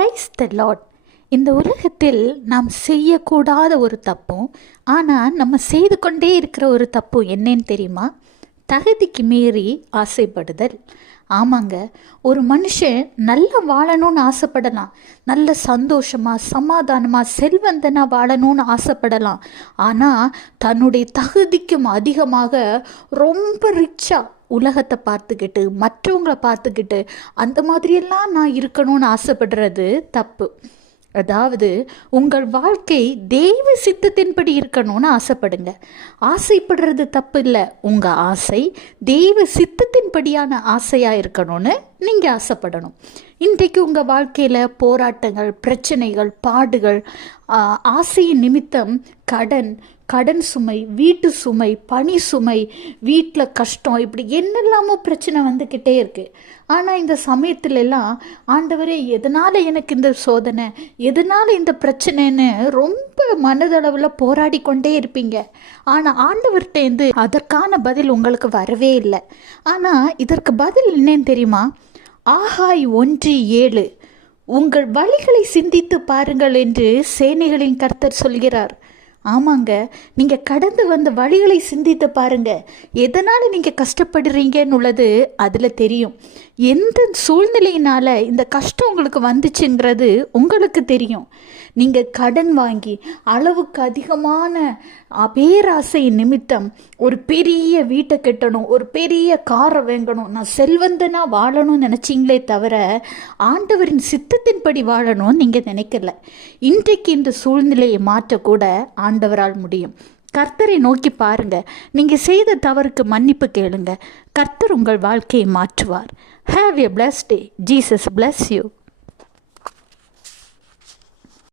Praise the Lord. இந்த உலகத்தில் நாம் செய்யக்கூடாத ஒரு தப்பும் ஆனால் நம்ம செய்து கொண்டே இருக்கிற ஒரு தப்பும் என்னன்னு தெரியுமா? தகுதிக்கு மீறி ஆசைப்படுதல். ஆமாங்க, ஒரு மனுஷன் நல்லா வாழணும்னு ஆசைப்படலாம், நல்ல சந்தோஷமாக சமாதானமாக செல்வந்தனாக வாழணும்னு ஆசைப்படலாம். ஆனால் தன்னுடைய தகுதிக்கும் அதிகமாக ரொம்ப ரிச்சாக உலகத்தை பார்த்துக்கிட்டு மற்றவங்களை பார்த்துக்கிட்டு அந்த மாதிரியெல்லாம் நான் இருக்கணும்னு ஆசைப்படுறது தப்பு. அதாவது உங்கள் வாழ்க்கை தெய்வ சித்தத்தின்படி இருக்கணும்னு ஆசைப்படுங்க. ஆசைப்படுறது தப்பு இல்லை, உங்கள் ஆசை தெய்வ சித்தத்தின்படியான ஆசையாக இருக்கணும்னு நீங்கள் ஆசைப்படணும். இன்றைக்கு உங்கள் வாழ்க்கையில் போராட்டங்கள், பிரச்சனைகள், பாடுகள், ஆசையின் நிமித்தம் கடன் சுமை, வீட்டு சுமை, பணி சுமை, வீட்டில் கஷ்டம், இப்படி என்னெல்லாமோ பிரச்சனை வந்துக்கிட்டே இருக்குது. ஆனால் இந்த சமயத்துலலாம் ஆண்டவரே எதனால் எனக்கு இந்த சோதனை, எதனால் இந்த பிரச்சனைன்னு ரொம்ப மனதளவில் போராடி கொண்டே இருப்பீங்க. ஆனால் ஆண்டவர்கிட்டேருந்து அதற்கான பதில் உங்களுக்கு வரவே இல்லை. ஆனால் இதற்கு பதில் என்னன்னு தெரியுமா? ஆகாய் 1:7 உங்கள் வழிகளை சிந்தித்து பாருங்கள் என்று சேனைகளின் கர்த்தர் சொல்கிறார். ஆமாங்க, நீங்கள் கடந்து வந்த வழிகளை சிந்தித்து பாருங்க. எதனால் நீங்கள் கஷ்டப்படுறீங்கன்னு உள்ளது அதில் தெரியும். எந்த சூழ்நிலையினால் இந்த கஷ்டம் உங்களுக்கு வந்துச்சுங்கிறது உங்களுக்கு தெரியும். நீங்கள் கடன் வாங்கி அளவுக்கு அதிகமான பேராசை நிமித்தம் ஒரு பெரிய வீட்டை கட்டணும், ஒரு பெரிய காரை வாங்கணும், நான் செல்வந்தனாக வாழணும்னு நினச்சிங்களே தவிர ஆண்டவரின் சித்தத்தின்படி வாழணும்னு நீங்கள் நினைக்கல. இன்றைக்கு இந்த சூழ்நிலையை மாற்றக்கூட ஆண்டவரால் முடியும். கர்த்தரை நோக்கி பாருங்க. நீங்கள் செய்த தவறுக்கு மன்னிப்பு கேளுங்க. கர்த்தர் உங்கள் வாழ்க்கையை மாற்றுவார். Have a blessed day. Jesus bless you.